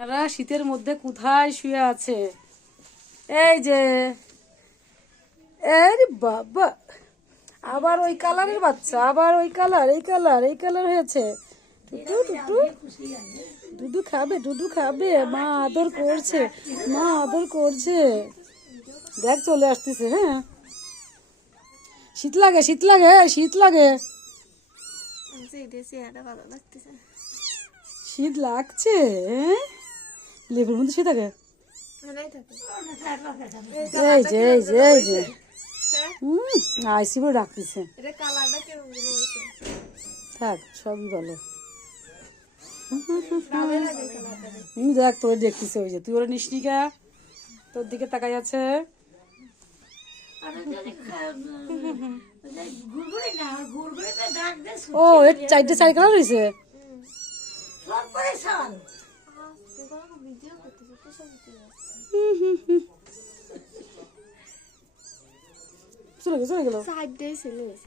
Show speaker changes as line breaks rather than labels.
তারা শীতের মধ্যে কোথায় শুয়ে আছে? এই যে এই বাবা আবার ওই কালারের বাচ্চা আবার ওই কালার এই কালার এই কালার হয়েছে। টুটু টুটু। দুধু খাবে দুধু খাবে। মা আদর করছে মা আদর করছে। দেখ চলে আসতেছে হ্যাঁ। শীত লাগে শীত লাগে শীত লাগে। শীত লাগছে হ্যাঁ? লেবুর মধ্যে শীত থাকে? এই যে এই যে এই যে। হুম আইসি বলে
হয়েছে।
থাক সবই ভালো। হুম দেখ তোর দেখতেছে ওই যে। তুই ওরা নিসনিকা তোর দিকে তাকাই আছে। ও এর চারটে সাইকেল রয়েছে?
ভিডিও করতেছে তো সব
চলে গেল চলে গেল